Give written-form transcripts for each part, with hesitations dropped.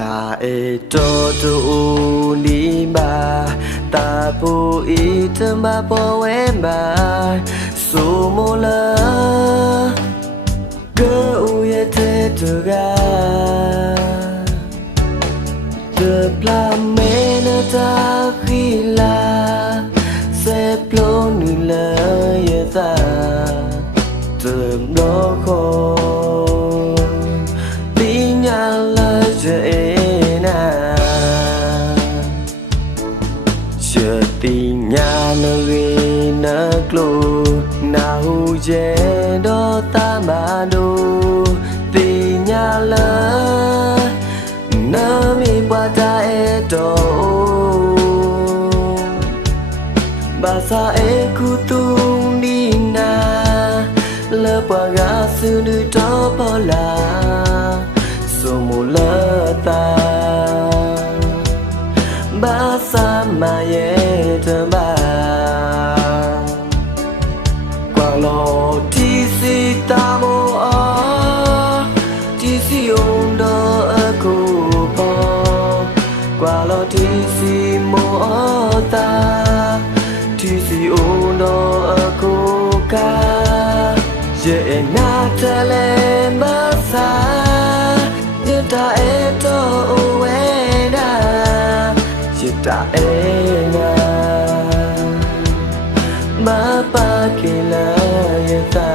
Ta e to to ni ba ta po e tamba po we ba so mo la go u ye te to ga de pla me na ta khi la se plo ni la ye ta term do kho ti nya la je tình nhà nơi nơ clo nào je đó ta mà đô tình nhà lơ nơ mi qua ta e do bahasa e kutung di na lepa ga su du to pola somula ta bahasa maye tamba kalau di sitamu di siondo aku po kalau di simu ta di siondo aku ka je na tele bahasa jeta eto weda ta ena bapa kila yata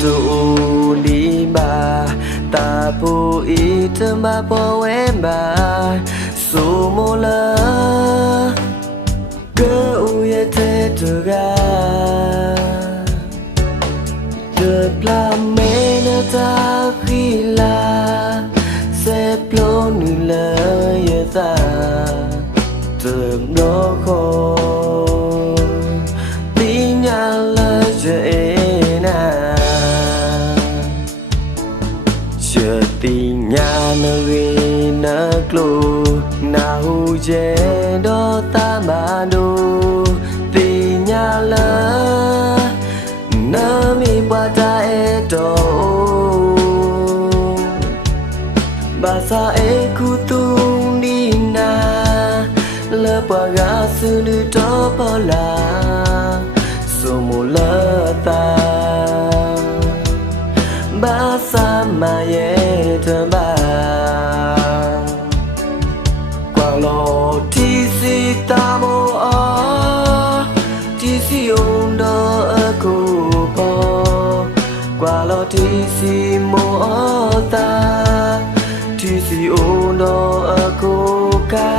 to ni ba ta po e tamba po we ba so mo la go u ye te to ga de pla me na ta khi la se plo ni la ye ta term do kho ti nya la je tình nhà nơi nơ clo nào je đó ta mà đô tình nhà lơ nơ mi qua ta e do bahasa e kutung di na le pa ga su du to pola somula ta bahasa maye tamba kalau di sitamu di siondo aku po kalau di simu ta di siondo aku ka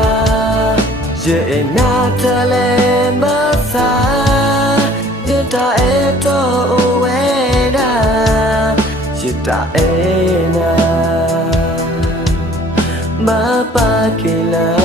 je na tele bahasa jeta eto weda ta ena bapa kila